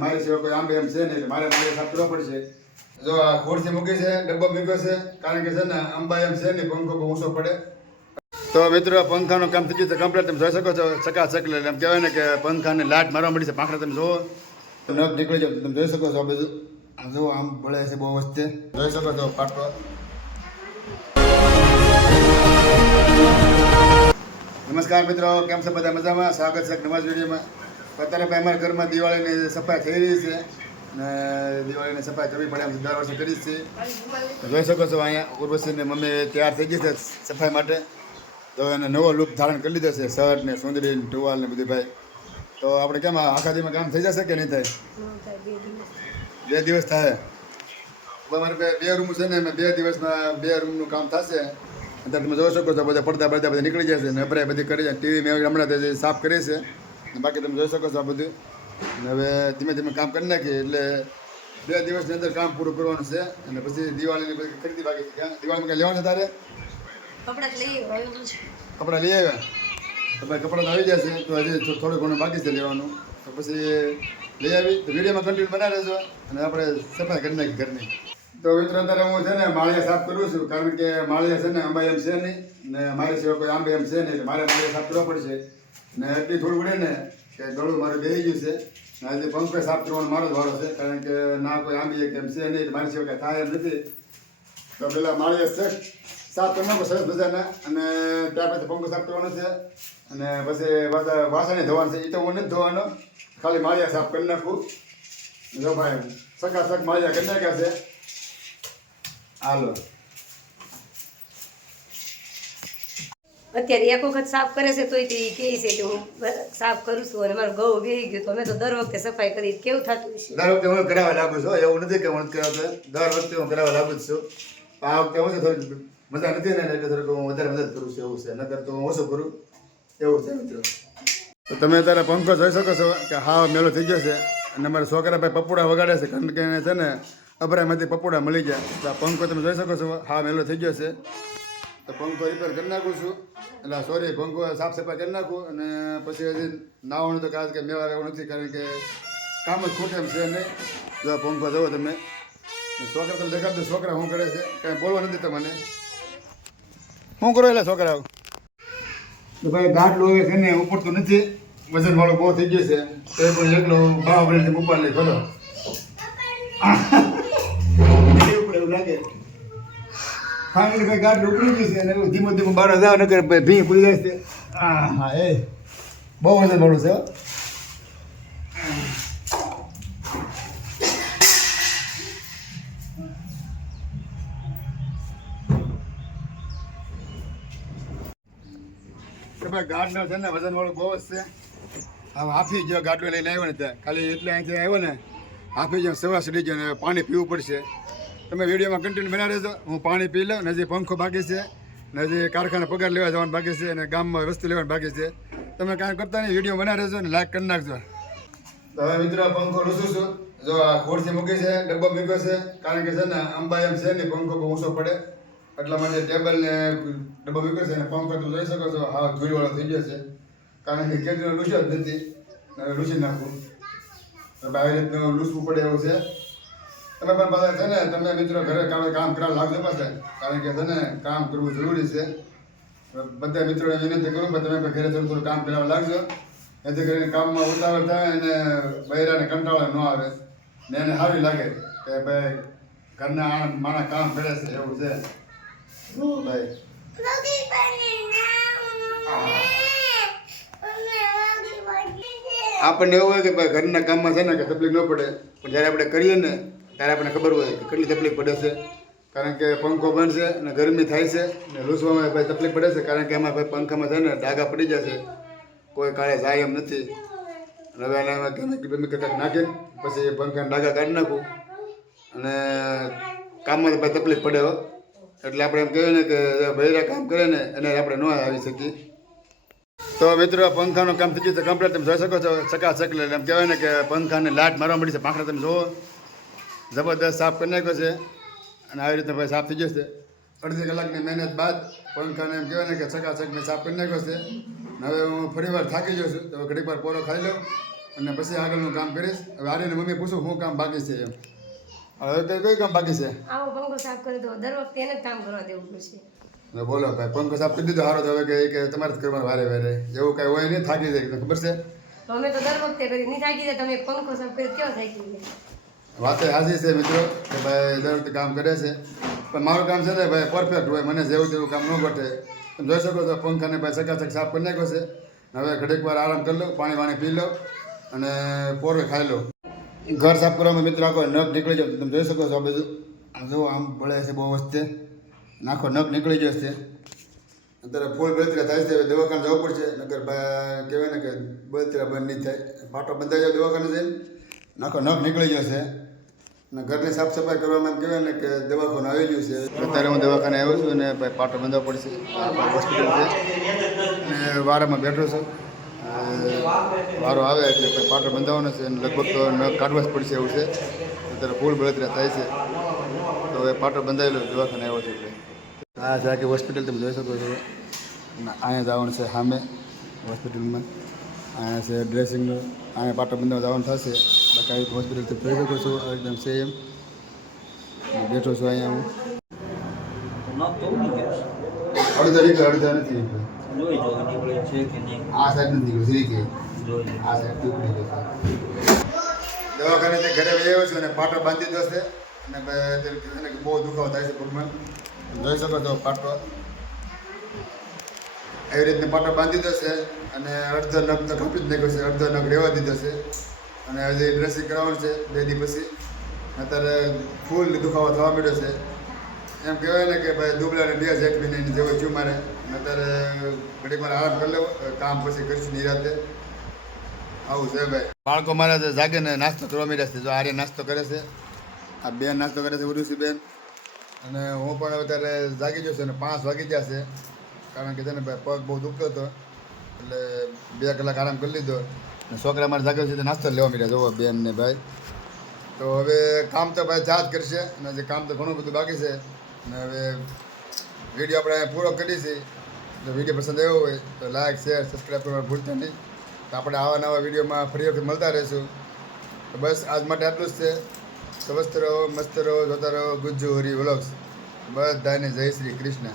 મારી સિવાય કોઈ આંબે એમ છે નહીં, એટલે મારે મારે સાફ કરવો પડશે. જો આ ખોડથી મૂકી છે, ડબ્બો મૂક્યો છે, કારણ કે છે ને, આંબા એમ છે નહીં, પંખો બહુ ઊંચો પડે. તો મિત્રો, પંખાનું કામ થઈ ગયું છે કમ્પ્લીટ તમે જોઈ શકો છો ચકાચક એટલે એમ કહેવાય ને કે પંખાને લાટ મારવા મળી છે, પાંખડા તમે જુઓ. નખ નીકળી જાય તમે જોઈ શકો છો આ બધું. જુઓ આમ ભળે છે બહુ વસ્તે જોઈ શકો છો પાટો નમસ્કાર મિત્રો, કેમ છે બધા મજામાં? સ્વાગત છે નવા વિડીયોમાં. અત્યારે ભાઈ અમારા ઘરમાં દિવાળીની સફાઈ થઈ રહી છે અને દિવાળીની સફાઈ કરવી પડે અમે દર વર્ષે કરી છીએ. જોઈ શકો છો અહીંયા ઉર્વશીને મમ્મી તૈયાર થઈ ગઈ છે સફાઈ માટે. તો એને નવો લુક ધારણ કરી લીધો છે, શર્ટ ને સુંદરી ને ટુવાલ ને બધું ભાઈ. તો આપણે કેમ આખા દીમાં કામ થઈ જશે કે નહીં થાય? બે દિવસ થાય. અમારે બે બે રૂમ છે ને, એમાં બે દિવસમાં બે રૂમનું કામ થશે. અત્યારે તમે જોઈ શકો છો, બધા પડદા પડદા બધા નીકળી જશે ને અભરાય બધી કરી જાય ટીવી મેં હમણાં સાફ કરી છે. ને બાકી તમે જોઈ શકો છો આ બધું. હવે ધીમે ધીમે કામ કરી નાખીએ એટલે બે દિવસની અંદર કામ પૂરું કરવાનું છે. અને પછી દિવાળીની બધી ખરીદી બાકી છે. દિવાળીમાં ક્યાં લેવાનું છે તારે? કપડાં લઈ આવ્યા તો ભાઈ કપડાં આવી જશે તો હજી થોડું ઘણું બાકી છે લેવાનું. તો પછી લઈ આવી તો વિડીયોમાં કન્ટિન્યુ બનાવી લેજો અને આપણે સફાઈ કરી નાખી ઘરની. તો મિત્રો અત્યારે હું છે ને માળિયા સાફ કરું છું કારણ કે માળિયા છે ને અંબા એમ છે નહીં. ને મારી સિવાય કોઈ આંબે એમ છે એટલે મારે માળિયા સાફ કરવો પડશે. ને એટલી થોડું ઉડે ને કે ગળું મારે બે ગયું છે. ને આજે પંખે સાફ કરવાનો મારો જ વારો છે, કારણ કે ના કોઈ આંબી કે એમ છે નહીં મારી સિવાય કાંઈ થાય એમ નથી. તો પેલા માળીએ છે સાફ કરવાનો સરસ મજાના. અને ત્યાર પછી પંખો સાફ કરવાનો છે. અને પછી પાછા વાસણે ધોવાનું છે. એ તો હું નથી ધોવાનો, ખાલી માળિયા સાફ કરી નાખું. જો ભાઈ સકાસક માળિયા કરી નાખ્યા છે. હાલો. અત્યારે એક વખત સાફ કરે છે તોય તે કહે છે કે હું સાફ કરું છું અને મારો ઘઉં બેહી ગયો તો અમે તો દર વખતે સફાઈ કરી કેવું થતું છે દર વખતે હું કરાવવા લાગુ છું. એવું નથી કે હું કરાવતો. દર વખતે હું કરાવવા લાગુ જ છું. આ વખતે હું છે થોડી મજા નથી ને એટલે થોડુંક હું વધારે મદદ કરું છું એવું છે. નકર તો હું ઓછું કરું. એવું છે મિત્રો. તો તમે અત્યારે પંખો જોઈ શકો છો કે હા મેલો થઈ ગયો છે. અને અમારા છોકરા ભાઈ પપોડા વગાડે છે. કારણ કે એને છે ને અભરાયમાંથી પપોડા મળી ગયા. તો આ પંખો તમે જોઈ શકો છો. હા મેલો થઈ ગયો છે. તો પંખો રિપેર કરી નાખું છું. એટલે સોરી પંખો સાફ સફાઈ કરી નાખું અને પછી હજી નાવાનું તો કારણ કે મેવા એવું નથી, કારણ કે કામ જ ખોટે એમ છે નહીં. જો પંખો જવો તમે. છોકરા તમે દેખાડતો છોકરા શું કરે છે? કાંઈ બોલવા નથી તમને. શું કરો એટલે છોકરાઓ? તો ભાઈ ગાંઠ લોહી છે ને, ઉપડતું નથી. વજન વાળો બહુ થઈ ગયો છે. તો એ પણ એકલો ભાવ પડે ઉપર લઈ ઉપડે એવું લાગે. ફાઇનલી ભાઈ ગાંઠ ઉપડી છે અને ધીમું ધીમું બહાર જાવ નકર ભી પડી જાય છે. હા હા એ. બહુ વજન વાળું છે ગાડનો છે ને વજન વાળું બહુ જ છે. હવે હાફી ગયો ગાડલો લઈને આવ્યો ને ત્યાં. ખાલી એટલે અહીંથી આવ્યો ને હાફી ગયો સવા સડી ગયો ને પાણી પીવું પડશે. તમે વિડીયોમાં કન્ટિન્યુ બના રહેજો. હું પાણી પી લઉં હજી પંખો બાકી છે હજી કારખાના પગાર લેવા જવાનું બાકી છે અને ગામમાં વસ્તુ લેવાનું બાકી છે. તમે કાંઈ કરતા નહીં, વીડિયો બના રહેજો ને લાઈક કરી નાખજો. તો હવે મિત્રો, પંખો લૂસું છું. જો આ ખોડથી મૂકી છે, ડબ્બો મૂક્યો છે. કારણ કે છે ને અંબાઈ એમ છે ને, પંખો બહુ ઊંચો પડે. એટલા માટે ટેબલ ને ડબ્બો મૂક્યો છે અને પંખો તમે જોઈ શકો છો હા ધૂળવાળો થઈ ગયો છે. કારણ કે કેટલો લૂસ્યો જ નથી. લૂસી નાખું. તો આવી રીતનું લૂસવું પડે એવું છે. તમે પણ પાછા છે ને તમે મિત્રો ઘરે કામ કામ કરવા લાગજો પાસે કારણ કે છે ને, કામ કરવું જરૂરી છે. બધા મિત્રોને વિનંતી કરું પણ તમે ઘરે થોડું થોડું કામ કરવા લાગજો. એથી કરીને કામમાં ઉતાવળ થાય અને બૈરાને કંટાળો ન આવે. ને એને સારી લાગે કે ભાઈ, ઘરના આણ માણા કામ કરે છે, એવું છે. ભાઈ. આપણને એવું હોય કે ભાઈ, ઘરના કામમાં છે ને, કે તકલીફ ન પડે. પણ જ્યારે આપણે કરીએ ને ત્યારે આપણને ખબર હોય કે કેટલી તકલીફ પડે છે. કારણ કે પંખો બંધ છે અને ગરમી થાય છે ને લૂસવામાં ભાઈ તકલીફ પડે છે, કારણ કે એમાં ભાઈ પંખામાં છે ને ડાઘા પડી જશે કોઈ કાળે જાય એમ નથી. અને હવે એના કેમિકલ બેમિકલ કંઈક નાખીને પછી પંખાને ડાઘા કાઢી નાખું. અને કામમાં ભાઈ તકલીફ પડે એટલે આપણે એમ કહેવાય ને કે બૈરા કામ કરે ને એને આપણે ન આવી શકીએ. તો મિત્રો, પંખાનું કામ થઈ ગયું છે કમ્પ્લીટ તમે જોઈ શકો છો, ચકાચક એટલે એમ કહેવાય ને કે પંખાને લાટ મારવા મળી છે. પાંખડા તમે જુઓ. જબરદસ્ત સાફ કરી નાખ્યો છે અને આવી રીતે ભાઈ સાફ થઈ ગયો છે. અડધી કલાકની મહેનત બાદ પંખાને એમ કહેવાય ને કે ચકાચકને સાફ કરી નાખ્યો છે. હવે હું ફરી વાર થાકી ગયો છું. તો ઘડીક વાર પોરો ખાઈ લઉં અને પછી આગળનું કામ કરીશ. હવે આર્યને મમ્મી પૂછું શું કામ બાકી છે? એમ. હવે કઈ કઈ કામ બાકી છે? આવો પંખો સાફ કરી દો. દર વખતે એને કામ કરવા દેવું પડશે બોલો ભાઈ પંખો સાફ કરી દીધો. સારો તો હવે કે કે તમારે જ કરવાનું વારે વારે. એવું કાંઈ હોય નહીં થાકી જાય. ખબર છે? અમે તો દર વખતે કરી. નહીં થાકી જાય તમે પંખો સાફ કરી કેવો થાકી જાય વાતે હાજી છે મિત્રો, કે ભાઈ દર વખતે કામ કરે છે. પણ મારું કામ છે ને ભાઈ પરફેક્ટ હોય, મને જેવું તેવું કામ ન ઘટે તમે જોઈ શકો છો, પંખાને ભાઈ સકાશક સાફ કરી નાખ્યો છે. હવે ઘડીક વાર આરામ કરી લો, પાણી વાણી પી લો અને પોરવે ખાઈ લો. ઘર સાફ કરવામાં મિત્રો આખો નખ નીકળી જાવ તમે જોઈ શકો છો આ બધું આ જો આમ ભળે છે બહુ વસ્તે. નાખો નખ નીકળી જશે અત્યારે ફૂલ બળતરા થાય છે. દવાખાને જવું પડશે. નગર ભાઈ કહેવાય ને કે બળતરા બંધ નહીં થાય. પાટો બંધાઈ જાય દવાખાને જઈને. નાખો નખ નીકળી જશે અને ઘરની સાફ સફાઈ કરવામાં એમ કહેવાય ને કે દવાખાનું આવેલું છે. અત્યારે હું દવાખાને આવ્યો છું અને ભાઈ પાટો બંધવા પડશે. હોસ્પિટલ છે. અને વારામાં બેઠો છું. વારો આવે એટલે ભાઈ પાટો બંધાવવાનો છે અને લગભગ તો ન કાઢવા જ પડશે એવું છે. અત્યારે ફૂલ બળતરા થાય છે. તો હવે પાટો બંધાયેલો દવાખાને આવ્યો છું એટલે આ છે આખી હોસ્પિટલ તમે જોઈ શકો છો. અને અહીંયા જવાનું છે સામે હોસ્પિટલમાં. અહીંયા છે ડ્રેસિંગનું અહીંયા પાટો બંધાવા જવાનું થશે. બાકી આવી હોસ્પિટલ તો ફરી શકો છો એકદમ સેમ બેઠો છું અહીંયા હું. અડધા નીકળે અડધા નથી આ સાઈડ નથી નીકળ્યું શ્રી કે. આ સાઈડ નીકળી ગયું દવાખાને જે ઘરે આવ્યો છું અને પાટો બાંધી દીધો છે. અને બહુ દુખાવો થાય છે પગમાં. જોઈ શકો છો પાટો. એવી રીતને પાટો બાંધી દેશે છે અને અડધો નગ તો કાપી જ નાખ્યો છે અડધો નગ રહેવા દીધો છે. અને હજી ડ્રેસિંગ કરાવવાનું છે, બે દિવસ પછી. અત્યારે ફૂલ દુખાવો થવા માંડ્યો છે. એમ કહેવાય ને કે ભાઈ દુબળાને બે જેટ મહિનાની જેવો છું મારે. અત્યારે ઘડીક મારે આરામ કરી લેવો, કામ પછી કરીશું નિરાતે. આવું છે ભાઈ. બાળકો મારા તો જાગે ને નાસ્તો કરવા માંડ્યા છે, જો આર્ય નાસ્તો કરે છે. આ બેન નાસ્તો કરે છે, ઉર્વશી બેન. અને હું પણ અત્યારે ત્યારે જાગી જશે અને પાંચ વાગી જશે કારણ કે છે ને ભાઈ પગ બહુ દુખતો હતો. એટલે બે કલાક આરામ કરી લીધો. છોકરા મારે જાગ્યો છે નાસ્તો લેવા મળ્યા જોવો બેન ને ભાઈ. તો હવે કામ તો ભાઈ જાત કરશે, અને જે કામ તો ઘણું બધું બાકી છે. અને હવે વીડિયો આપણે અહીંયા પૂરો છીએ જો વીડિયો પસંદ આવ્યો હોય તો લાઈક શેર સબસ્ક્રાઈબ કરવા ભૂલતા નહીં. તો આપણે આવા નવા વિડીયોમાં ફરી વખત મળતા રહીશું. તો બસ આજ માટે આટલું જ છે. સ્વસ્થ રહો, મસ્ત રહો, જોતા રહો, ગુજ્જુ હરી વ્લોગ્સ બધાને જય શ્રી કૃષ્ણ.